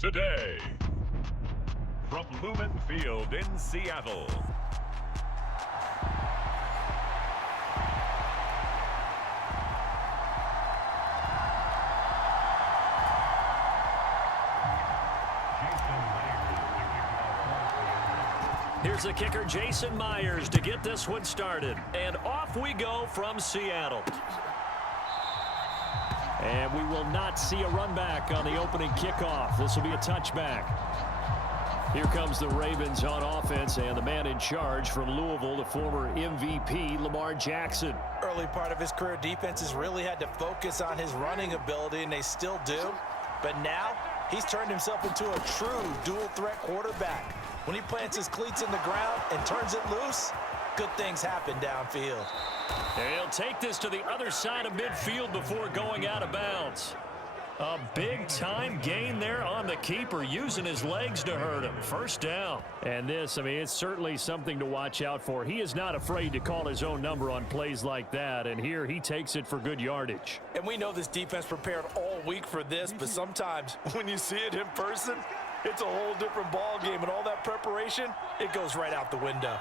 today. From Lumen Field in Seattle. Here's the kicker, Jason Myers, to get this one started. And off we go from Seattle. And we will not see a run back on the opening kickoff. This will be a touchback. Here comes the Ravens on offense, and the man in charge from Louisville, the former MVP, Lamar Jackson. Early part of his career, defenses really had to focus on his running ability, and they still do. But now, he's turned himself into a true dual-threat quarterback. When he plants his cleats in the ground and turns it loose, good things happen downfield. And he'll take this to the other side of midfield before going out of bounds. A big-time gain there on the keeper, using his legs to hurt him. First down. And this, I mean, it's certainly something to watch out for. He is not afraid to call his own number on plays like that, and here he takes it for good yardage. And we know this defense prepared all week for this, but sometimes when you see it in person, it's a whole different ball game, and all that preparation, it goes right out the window.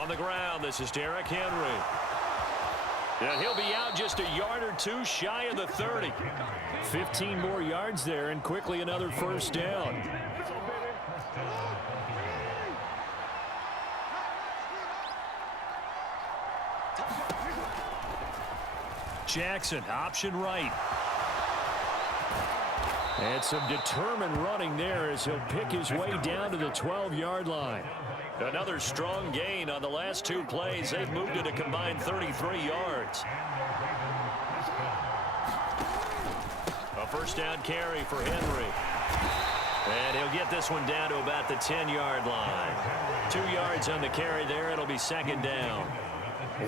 On the ground, this is Derrick Henry. And he'll be out just a yard or two shy of the 30. 15 more yards there, and quickly another first down. Jackson, option right. And some determined running there as he'll pick his way down to the 12-yard line. Another strong gain on the last two plays. They've moved it a combined 33 yards. A first down carry for Henry. And he'll get this one down to about the 10-yard line. 2 yards on the carry there. It'll be second down.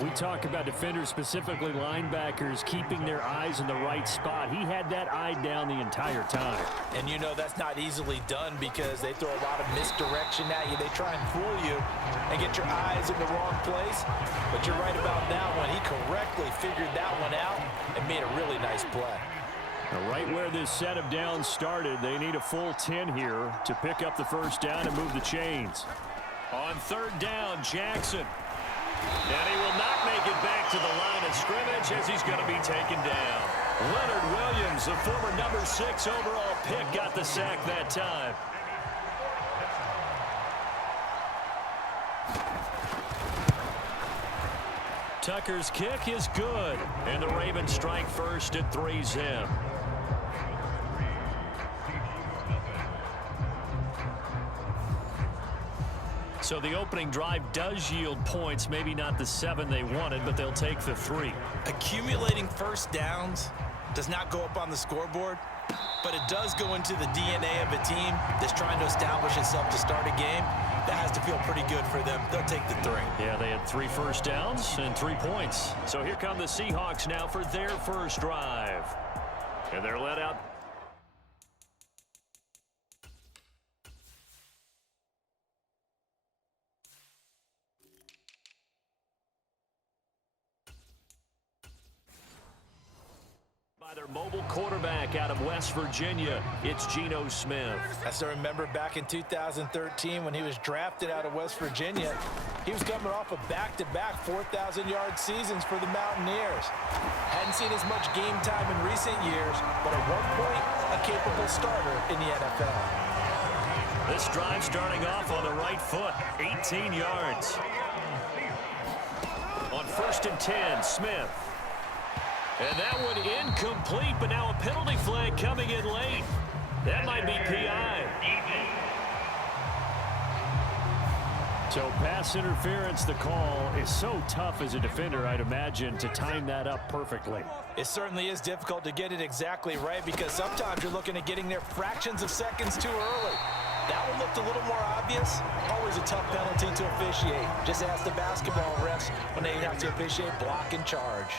We talk about defenders, specifically linebackers, keeping their eyes in the right spot. He had that eye down the entire time. And you know that's not easily done because they throw a lot of misdirection at you. They try and fool you and get your eyes in the wrong place. But you're right about that one. He correctly figured that one out and made a really nice play. Right where this set of downs started, they need a full 10 here to pick up the first down and move the chains. On third down, Jackson. And he will not make it back to the line of scrimmage as he's going to be taken down. Leonard Williams, the former number 6 overall pick, got the sack that time. Tucker's kick is good, and the Ravens strike first at 3-zip. So the opening drive does yield points, maybe not the 7 they wanted, but they'll take the 3. Accumulating first downs does not go up on the scoreboard, but it does go into the DNA of a team that's trying to establish itself to start a game. That has to feel pretty good for them. They'll take the 3. Yeah, they had 3 first downs and 3 points. So here come the Seahawks now for their first drive. And they're let out. Their mobile quarterback out of West Virginia, it's Geno Smith. I still remember back in 2013 when he was drafted out of West Virginia. He was coming off of back-to-back 4,000-yard seasons for the Mountaineers. Hadn't seen as much game time in recent years, but at one point, a capable starter in the NFL. This drive starting off on the right foot, 18 yards. On 1st and 10, Smith. And that one incomplete, but now a penalty flag coming in late. That might be PI. So pass interference, the call is so tough as a defender, I'd imagine, to time that up perfectly. It certainly is difficult to get it exactly right because sometimes you're looking at getting there fractions of seconds too early. That one looked a little more obvious. Always a tough penalty to officiate. Just ask the basketball refs when they have to officiate block and charge.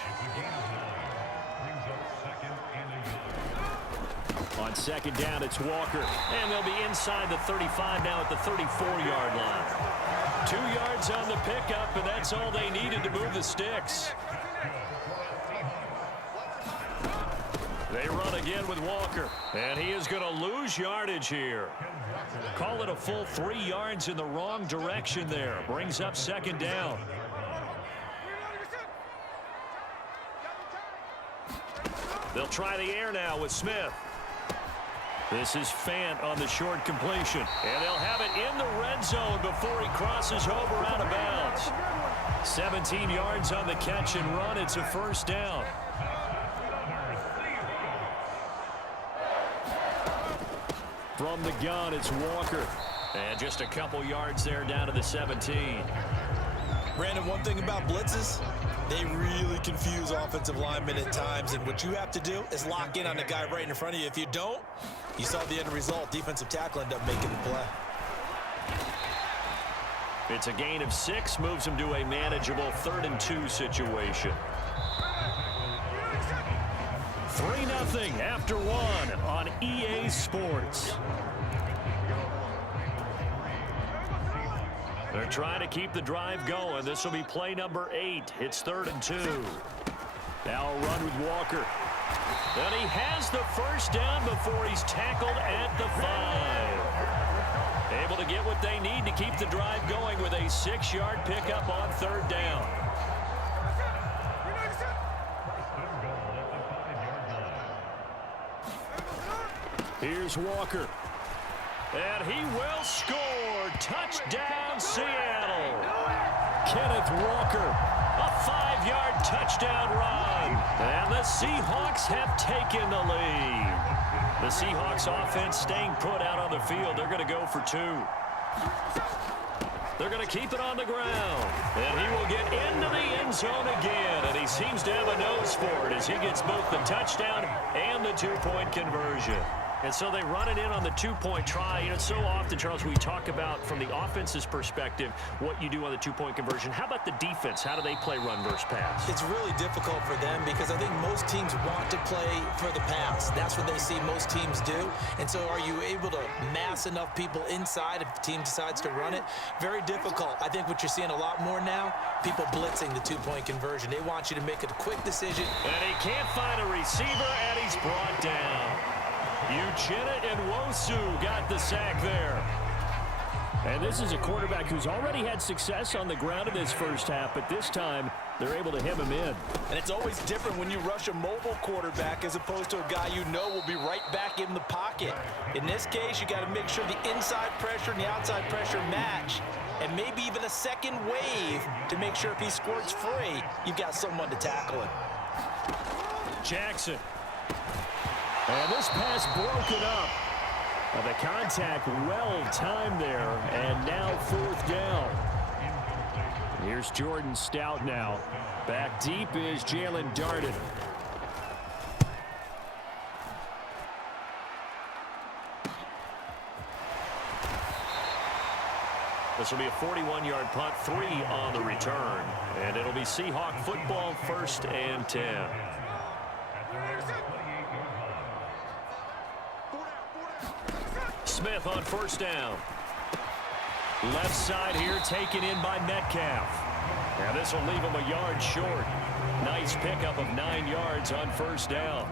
On second down, it's Walker. And they'll be inside the 35 now at the 34-yard line. 2 yards on the pickup, and that's all they needed to move the sticks. They run again with Walker, and he is going to lose yardage here. Call it a full 3 yards in the wrong direction there. Brings up second down. They'll try the air now with Smith. This is Fant on the short completion. And they'll have it in the red zone before he crosses over out of bounds. 17 yards on the catch and run. It's a first down. From the gun, it's Walker. And just a couple yards there down to the 17. Brandon, one thing about blitzes, they really confuse offensive linemen at times, and what you have to do is lock in on the guy right in front of you. If you don't, you saw the end result. Defensive tackle ended up making the play. It's a gain of 6, moves him to a manageable 3rd and 2 situation. 3-0 after 1 on EA Sports. They're trying to keep the drive going. This will be play number 8. It's 3rd and 2. Now a run with Walker. And he has the first down before he's tackled at the 5. Able to get what they need to keep the drive going with a 6-yard pickup on 3rd down. Here's Walker. And he will score. Touchdown, Seattle. Kenneth Walker. A 5-yard touchdown run. And the Seahawks have taken the lead. The Seahawks offense staying put out on the field. They're going to go for 2. They're going to keep it on the ground. And he will get into the end zone again. And he seems to have a nose for it as he gets both the touchdown and the 2-point conversion. And so they run it in on the 2-point try. You know, so often, Charles, we talk about from the offense's perspective what you do on the 2-point conversion. How about the defense? How do they play run versus pass? It's really difficult for them because I think most teams want to play for the pass. That's what they see most teams do. And so are you able to mass enough people inside if the team decides to run it? Very difficult. I think what you're seeing a lot more now, people blitzing the 2-point conversion. They want you to make a quick decision. And he can't find a receiver, and he's brought down. Uchenna and Nwosu got the sack there. And this is a quarterback who's already had success on the ground in this first half, but this time they're able to hem him in. And it's always different when you rush a mobile quarterback as opposed to a guy you know will be right back in the pocket. In this case, you got to make sure the inside pressure and the outside pressure match, and maybe even a second wave to make sure if he squirts free, you've got someone to tackle him. Jackson. And this pass broken up. The contact well timed there, and now 4th down. Here's Jordan Stout now. Back deep is Jalen Darden. This will be a 41-yard punt, 3 on the return. And it'll be Seahawk football, 1st and 10. Smith on 1st down. Left side here taken in by Metcalf. Now this will leave him a yard short. Nice pickup of 9 yards on 1st down.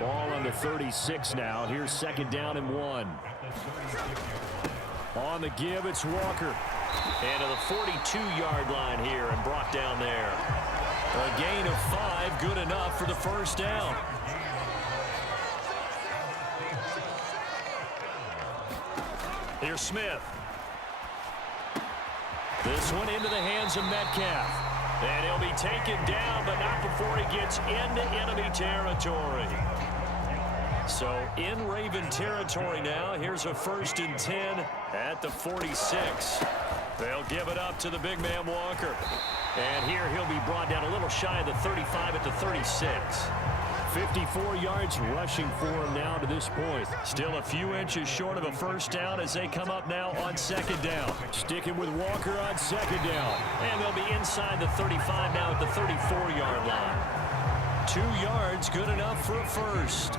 Ball on the 36 now. Here's 2nd down and 1. On the give, it's Walker. And to the 42-yard line here and brought down there. A gain of 5, good enough for the 1st down. Here's Smith. This one into the hands of Metcalf. And he'll be taken down, but not before he gets into enemy territory. So in Raven territory now. Here's a 1st and 10 at the 46. They'll give it up to the big man Walker. And here he'll be brought down a little shy of the 35 at the 36. 54 yards rushing for him now to this point. Still a few inches short of a 1st down as they come up now on 2nd down. Sticking with Walker on 2nd down. And they'll be inside the 35 now at the 34-yard line. 2 yards, good enough for a 1st.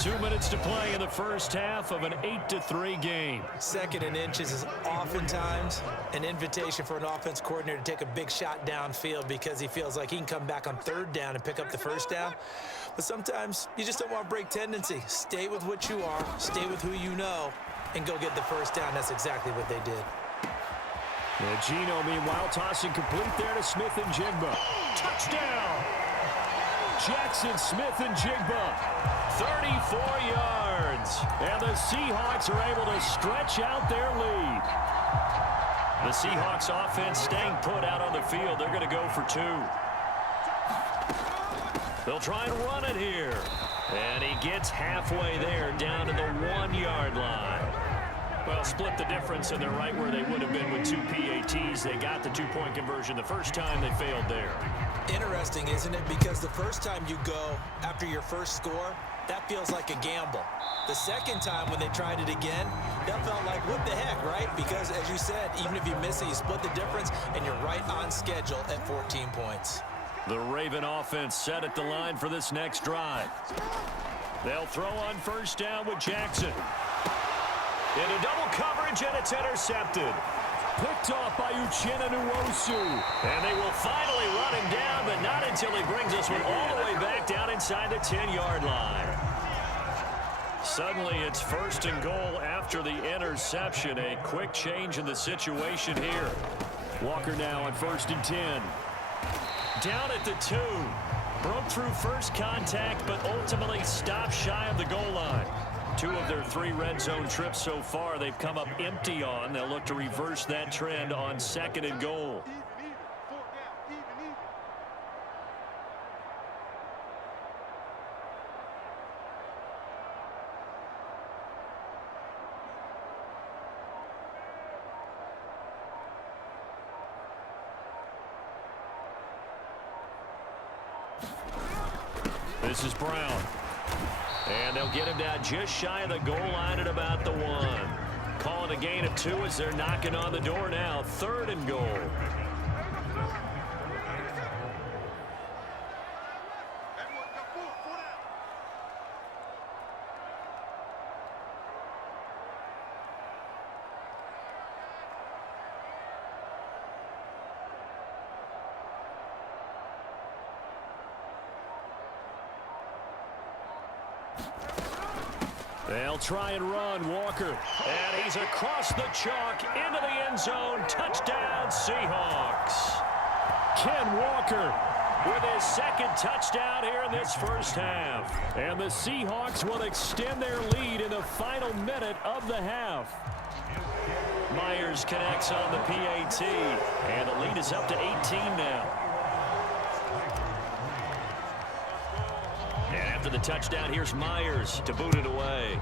2 minutes to play in the first half of an 8-3 game. 2nd and inches is oftentimes an invitation for an offense coordinator to take a big shot downfield because he feels like he can come back on 3rd down and pick up the 1st down. But sometimes you just don't want to break tendency. Stay with what you are, stay with who you know, and go get the first down. That's exactly what they did. And Geno, meanwhile, tossing complete there to Smith and Jigba. Touchdown! Jackson Smith and Jigba. 34 yards. And the Seahawks are able to stretch out their lead. The Seahawks offense staying put out on the field. They're going to go for 2. They'll try and run it here. And he gets halfway there down to the 1-yard line. Well, split the difference, and they're right where they would have been with 2 PATs. They got the 2-point conversion the first time. They failed there. Interesting, isn't it? Because the first time you go after your first score, that feels like a gamble. The second time when they tried it again, that felt like, what the heck, right? Because, as you said, even if you miss it, you split the difference, and you're right on schedule at 14 points. The Raven offense set at the line for this next drive. They'll throw on first down with Jackson. Into double coverage, and it's intercepted. Picked off by Uchenna Nwosu. And they will finally run him down, but not until he brings this one all the way back down inside the 10-yard line. Suddenly, it's first and goal after the interception. A quick change in the situation here. Walker now on 1st and 10. Down at the 2. Broke through first contact, but ultimately stopped shy of the goal line. 2 of their 3 red zone trips so far, they've come up empty on. They'll look to reverse that trend on 2nd and goal. This is Brown. And they'll get him down just shy of the goal line at about the 1. Calling a gain of 2 as they're knocking on the door now. 3rd and goal. They'll try and run. Walker. And he's across the chalk into the end zone. Touchdown, Seahawks. Ken Walker with his 2nd touchdown here in this first half. And the Seahawks will extend their lead in the final minute of the half. Myers connects on the PAT. And the lead is up to 18 now. After the touchdown, here's Myers to boot it away.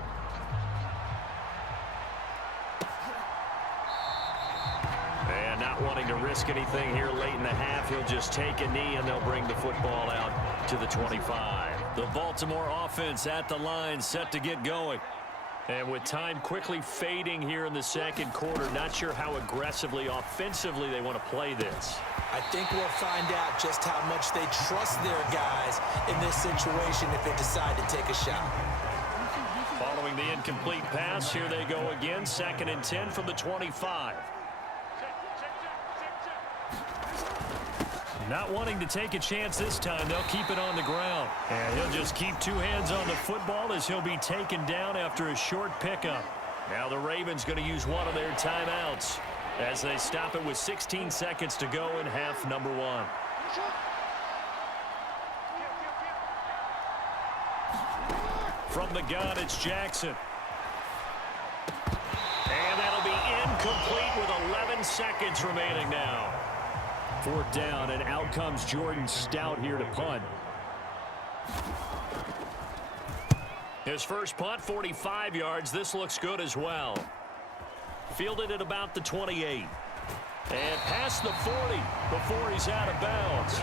And not wanting to risk anything here late in the half, he'll just take a knee and they'll bring the football out to the 25. The Baltimore offense at the line, set to get going. And with time quickly fading here in the 2nd quarter, not sure how aggressively, offensively they want to play this. I think we'll find out just how much they trust their guys in this situation if they decide to take a shot. Following the incomplete pass, here they go again. 2nd and 10 from the 25. Not wanting to take a chance this time, they'll keep it on the ground. And he'll just keep 2 hands on the football as he'll be taken down after a short pickup. Now the Ravens going to use one of their timeouts as they stop it with 16 seconds to go in half number 1. From the gun, it's Jackson. And that'll be incomplete with 11 seconds remaining now. 4th down, and out comes Jordan Stout here to punt. His first punt, 45 yards. This looks good as well. Fielded at about the 28. And past the 40 before he's out of bounds.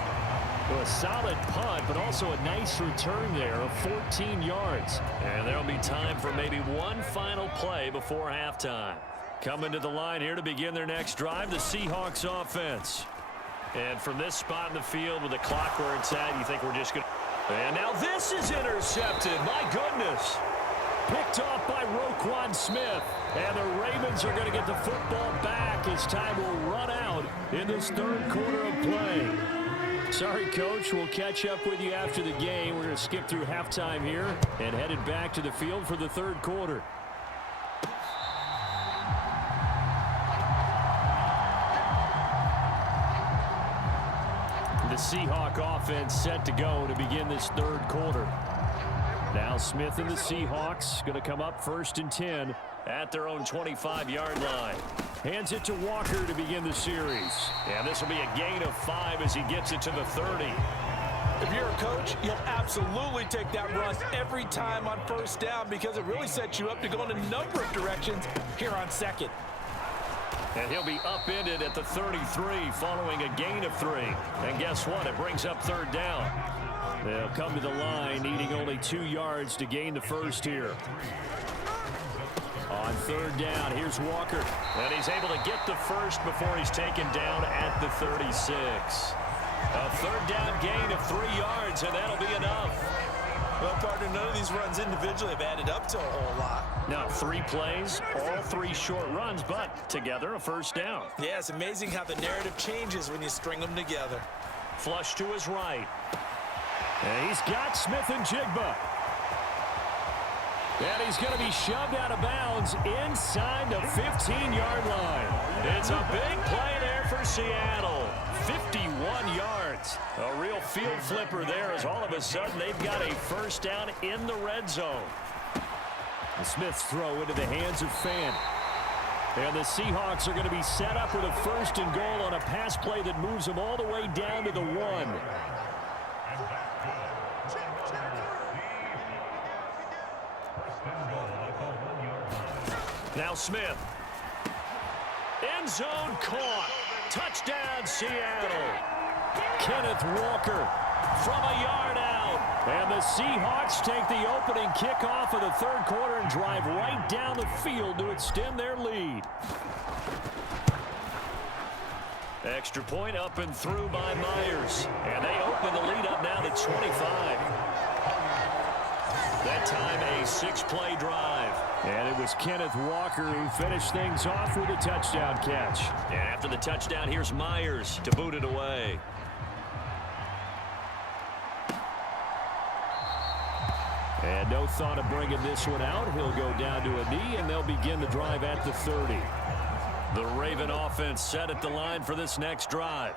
Well, a solid punt, but also a nice return there of 14 yards. And there'll be time for maybe one final play before halftime. Coming to the line here to begin their next drive, the Seahawks offense. And from this spot in the field with the clock where it's at, you think we're just going to... And now this is intercepted. My goodness. Picked off by Roquan Smith. And the Ravens are going to get the football back as time will run out in this 3rd quarter of play. Sorry, Coach. We'll catch up with you after the game. We're going to skip through halftime here and headed back to the field for the third quarter. The Seahawk offense set to go to begin this third quarter. Now Smith and the Seahawks going to come up 1st and 10 at their own 25-yard line. Hands it to Walker to begin the series. And this will be a gain of 5 as he gets it to the 30. If you're a coach, you'll absolutely take that run every time on 1st down because it really sets you up to go in a number of directions here on 2nd. And he'll be upended at the 33 following a gain of 3. And guess what? It brings up 3rd down. They'll come to the line needing only 2 yards to gain the first here. On 3rd down, here's Walker. And he's able to get the first before he's taken down at the 36. A 3rd down gain of 3 yards, and that'll be enough. Well, partner, none of these runs individually have added up to a whole lot. Now, 3 plays, all 3 short runs, but together a 1st down. Yeah, it's amazing how the narrative changes when you string them together. Flush to his right. And he's got Smith and Jigba. And he's going to be shoved out of bounds inside the 15-yard line. It's a big play there for Seattle. 51 yards. A real field flipper there as all of a sudden they've got a 1st down in the red zone. The Smith's throw into the hands of Fan. And the Seahawks are going to be set up with a 1st and goal on a pass play that moves them all the way down to the 1. Now Smith. End zone caught. Touchdown, Seattle. Kenneth Walker from a yard out. And the Seahawks take the opening kickoff of the third quarter and drive right down the field to extend their lead. Extra point up and through by Myers. And they open the lead up now to 25. That time a 6-play drive. And it was Kenneth Walker who finished things off with a touchdown catch. And after the touchdown, here's Myers to boot it away. And no thought of bringing this one out. He'll go down to a knee, and they'll begin the drive at the 30. The Raven offense set at the line for this next drive.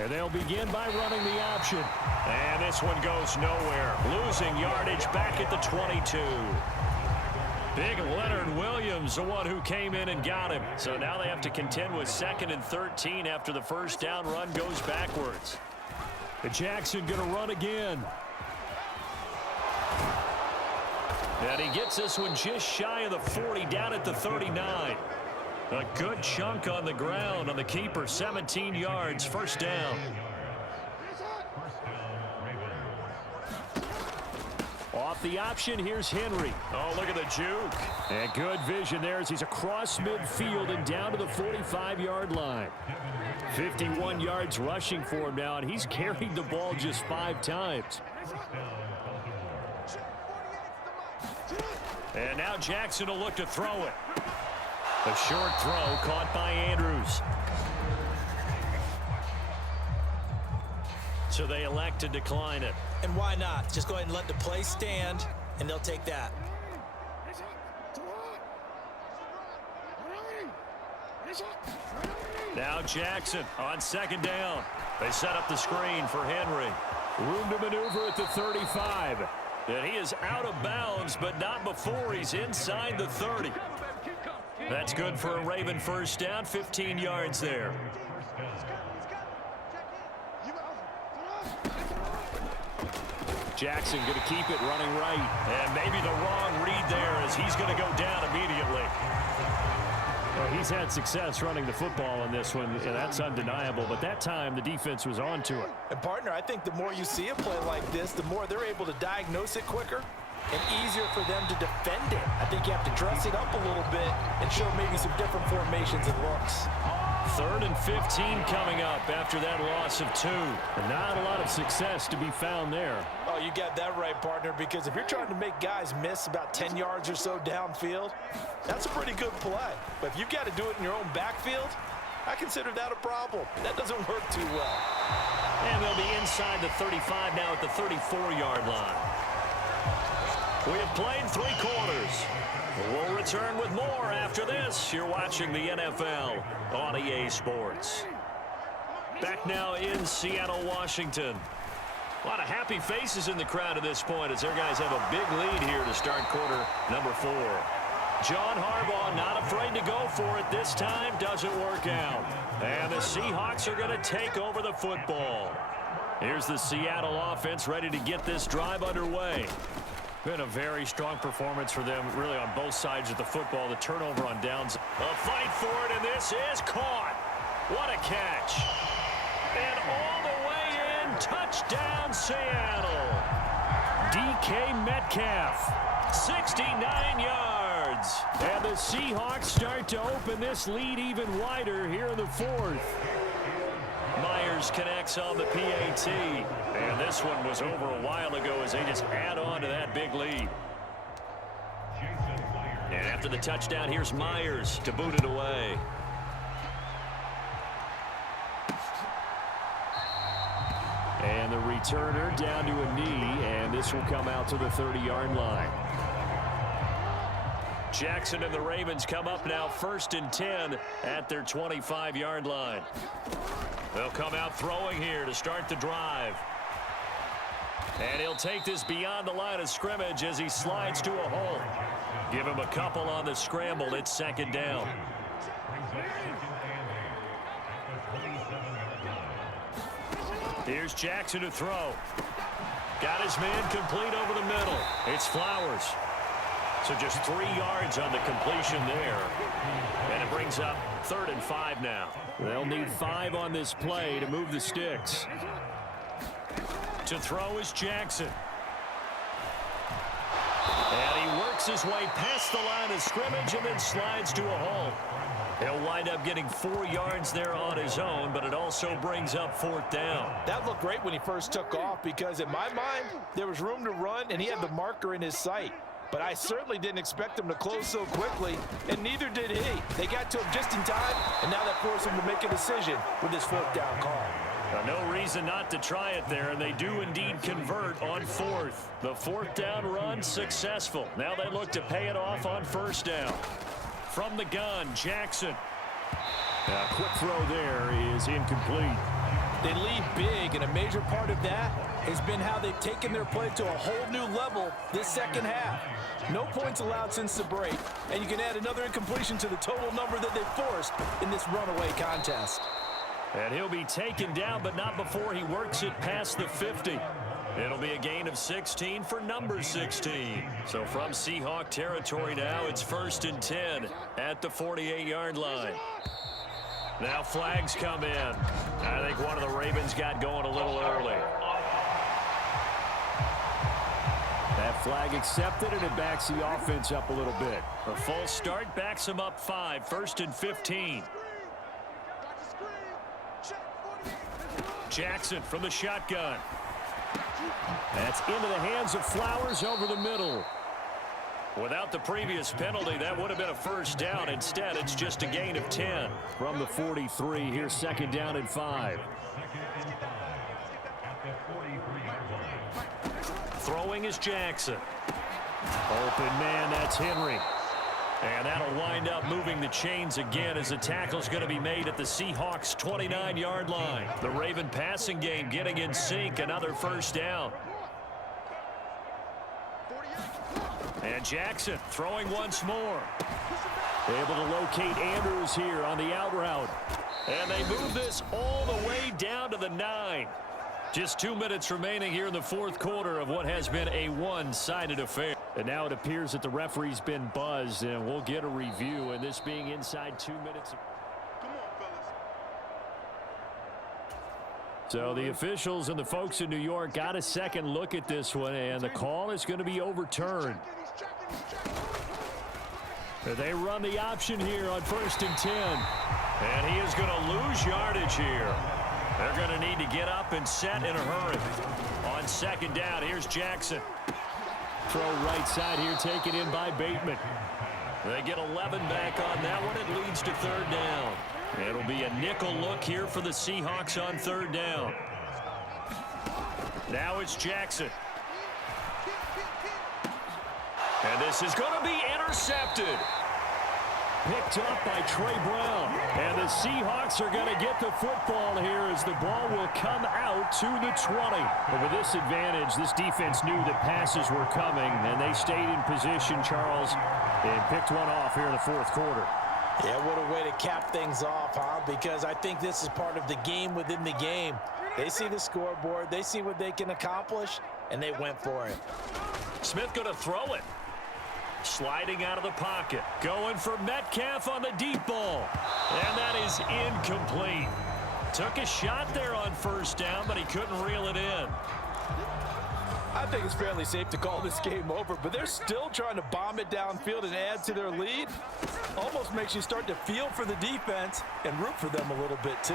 And they'll begin by running the option. And this one goes nowhere. Losing yardage back at the 22. Big Leonard Williams, the one who came in and got him. So now they have to contend with 2nd and 13 after the 1st down run goes backwards. And Jackson going to run again. And he gets this one just shy of the 40, down at the 39. A good chunk on the ground on the keeper, 17 yards, 1st down. Off the option, here's Henry. Oh, look at the juke. And good vision there as he's across midfield and down to the 45-yard line. 51 yards rushing for him now, and he's carried the ball just 5 times. And now Jackson will look to throw it. A short throw caught by Andrews. So they elect to decline it. And why not? Just go ahead and let the play stand, and they'll take that. Now Jackson on 2nd down. They set up the screen for Henry. Room to maneuver at the 35. And he is out of bounds, but not before he's inside the 30. That's good for a Raven 1st down, 15 yards there. Jackson going to keep it running right. And maybe the wrong read there as he's going to go down immediately. Well, he's had success running the football in this one, and that's undeniable. But that time, the defense was on to it. And, partner, I think the more you see a play like this, the more they're able to diagnose it quicker and easier for them to defend it. I think you have to dress it up a little bit and show maybe some different formations and looks. 3rd and 15 coming up after that loss of 2. Not a lot of success to be found there. Oh, you got that right, partner, because if you're trying to make guys miss about 10 yards or so downfield, that's a pretty good play. But if you've got to do it in your own backfield, I consider that a problem. That doesn't work too well. And they'll be inside the 35 now at the 34-yard line. We have played 3 quarters. We'll return with more after this. You're watching the NFL on EA Sports. Back now in Seattle, Washington. A lot of happy faces in the crowd at this point as their guys have a big lead here to start quarter number 4. John Harbaugh not afraid to go for it this time. Doesn't work out. And the Seahawks are going to take over the football. Here's the Seattle offense ready to get this drive underway. Been a very strong performance for them, really, on both sides of the football. The turnover on downs. A fight for it, and this is caught. What a catch. And all the way in, touchdown Seattle. DK Metcalf, 69 yards. And the Seahawks start to open this lead even wider here in the 4th. Myers connects on the PAT. And this one was over a while ago as they just add on to that big lead. And after the touchdown, here's Myers to boot it away. And the returner down to a knee, and this will come out to the 30-yard line. Jackson and the Ravens come up now 1st and 10 at their 25-yard line. They'll come out throwing here to start the drive. And he'll take this beyond the line of scrimmage as he slides to a hole. Give him a couple on the scramble. It's 2nd down. Here's Jackson to throw. Got his man complete over the middle. It's Flowers. So just 3 yards on the completion there. And it brings up 3rd and 5 now. They'll need 5 on this play to move the sticks. To throw is Jackson. And he works his way past the line of scrimmage and then slides to a hole. He'll wind up getting 4 yards there on his own, but it also brings up 4th down. That looked great when he first took off because, in my mind, there was room to run, and he had the marker in his sight. But I certainly didn't expect him to close so quickly, and neither did he. They got to him just in time, and now that forced him to make a decision with his 4th down call. No reason not to try it there, and they do indeed convert on 4th. The 4th down run successful. Now they look to pay it off on 1st down. From the gun, Jackson. A quick throw there is incomplete. They lead big, and a major part of that has been how they've taken their play to a whole new level this 2nd half. No points allowed since the break, and you can add another incompletion to the total number that they've forced in this runaway contest. And he'll be taken down, but not before he works it past the 50. It'll be a gain of 16 for number 16. So from Seahawk territory now, it's 1st and 10 at the 48-yard line. Now flags come in. I think one of the Ravens got going a little early. That flag accepted, and it backs the offense up a little bit. A false start backs him up 5, 1st and 15. Jackson from the shotgun. That's into the hands of Flowers over the middle. Without the previous penalty, that would have been a 1st down. Instead, it's just a gain of 10. From the 43, here's 2nd down and 5. Throwing is Jackson. Open man, that's Henry. And that'll wind up moving the chains again as the tackle's going to be made at the Seahawks' 29-yard line. The Raven passing game getting in sync, another 1st down. And Jackson throwing once more. Able to locate Andrews here on the out route. And they move this all the way down to the 9. Just 2 minutes remaining here in the 4th quarter of what has been a one-sided affair. And now it appears that the referee's been buzzed, and we'll get a review, and this being inside 2 minutes. So the officials and the folks in New York got a second look at this one, and the call is going to be overturned. They run the option here on 1st and 10. And he is going to lose yardage here. They're going to need to get up and set in a hurry. On second down, here's Jackson. Throw right side here, taken in by Bateman. They get 11 back on that one. It leads to third down. It'll be a nickel look here for the Seahawks on third down. Now it's Jackson. And this is going to be intercepted. Picked up by Trey Brown. And the Seahawks are going to get the football here as the ball will come out to the 20. But with this advantage, this defense knew that passes were coming, and they stayed in position, Charles, and picked one off here in the fourth quarter. Yeah, what a way to cap things off, huh? Because I think this is part of the game within the game. They see the scoreboard, they see what they can accomplish, and they went for it. Smith going to throw it. Sliding out of the pocket. Going for Metcalf on the deep ball. And that is incomplete. Took a shot there on first down, but he couldn't reel it in. I think it's fairly safe to call this game over, but they're still trying to bomb it downfield and add to their lead. Almost makes you start to feel for the defense and root for them a little bit too.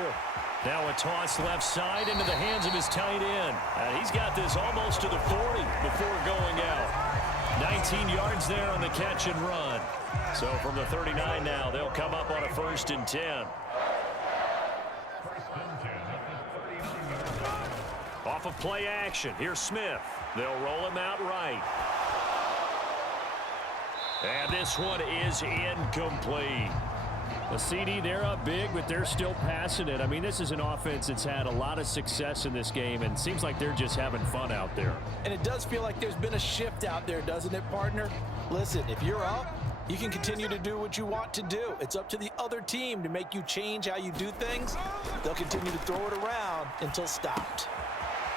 Now a toss left side into the hands of his tight end. He's got this almost to the 40 before going out. 19 yards there on the catch and run. So from the 39 now, they'll come up on a 1st and 10. Off of play action, here's Smith. They'll roll him out right. And this one is incomplete. The CD, they're up big, but they're still passing it. I mean, this is an offense that's had a lot of success in this game, and it seems like they're just having fun out there. And it does feel like there's been a shift out there, doesn't it, partner? Listen, if you're up, you can continue to do what you want to do. It's up to the other team to make you change how you do things. They'll continue to throw it around until stopped.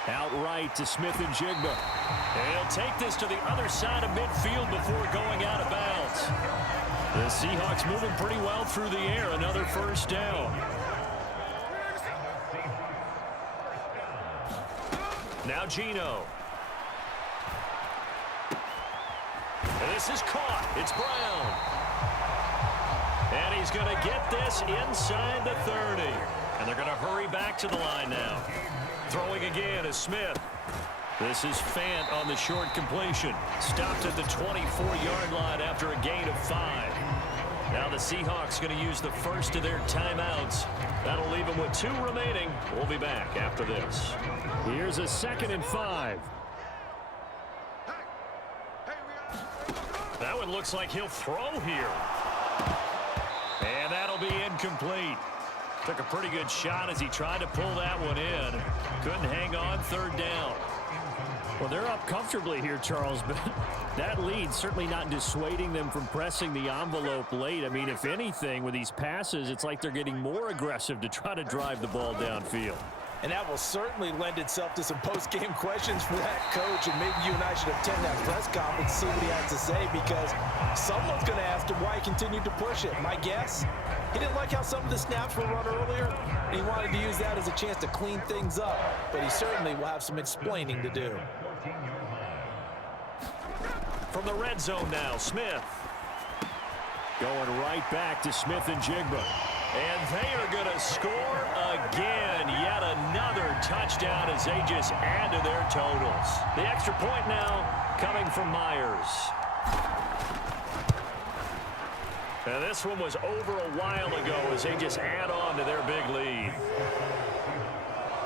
Outright to Smith and Jigba. And he'll take this to the other side of midfield before going out of bounds. The Seahawks moving pretty well through the air. Another first down. Now Geno. And this is caught. It's Brown. And he's going to get this inside the 30. And they're going to hurry back to the line now. Throwing again is Smith. This is Fant on the short completion. Stopped at the 24-yard line after a gain of 5. Now the Seahawks going to use the first of their timeouts. That'll leave them with 2 remaining. We'll be back after this. Here's a 2nd and 5. That one looks like he'll throw here. And that'll be incomplete. Took a pretty good shot as he tried to pull that one in. Couldn't hang on. 3rd down. Well, they're up comfortably here, Charles, but that lead certainly not dissuading them from pressing the envelope late. I mean, if anything, with these passes, it's like they're getting more aggressive to try to drive the ball downfield. And that will certainly lend itself to some post-game questions for that coach, and maybe you and I should attend that press conference to see what he has to say, because someone's going to ask him why he continued to push it. My guess, he didn't like how some of the snaps were run earlier, and he wanted to use that as a chance to clean things up, but he certainly will have some explaining to do. From the red zone now, Smith. Going right back to Smith and Jigba. And they are going to score again. Yet another touchdown as they just add to their totals. The extra point now coming from Myers. And this one was over a while ago as they just add on to their big lead.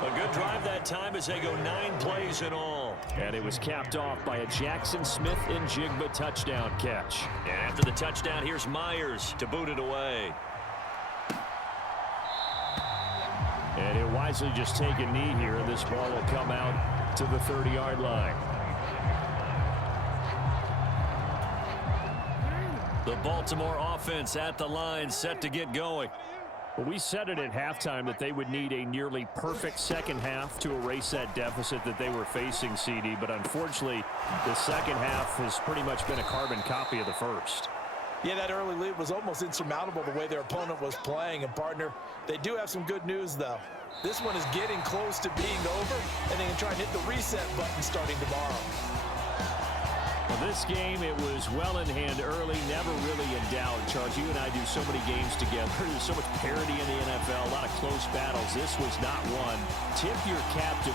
A good drive that time as they go 9 plays in all. And it was capped off by a Jackson Smith and Jigba touchdown catch. And after the touchdown, here's Myers to boot it away. And he'll wisely just take a knee here, and this ball will come out to the 30-yard line. The Baltimore offense at the line, set to get going. Well, we said it at halftime that they would need a nearly perfect second half to erase that deficit that they were facing, CD. But unfortunately, the second half has pretty much been a carbon copy of the first. Yeah, that early lead was almost insurmountable the way their opponent was playing. And, partner, they do have some good news, though. This one is getting close to being over, and they can try and hit the reset button starting tomorrow. Well, this game, it was well in hand early, never really in doubt. Charles, you and I do so many games together. There's so much parity in the NFL, a lot of close battles. This was not one. Tip your cap to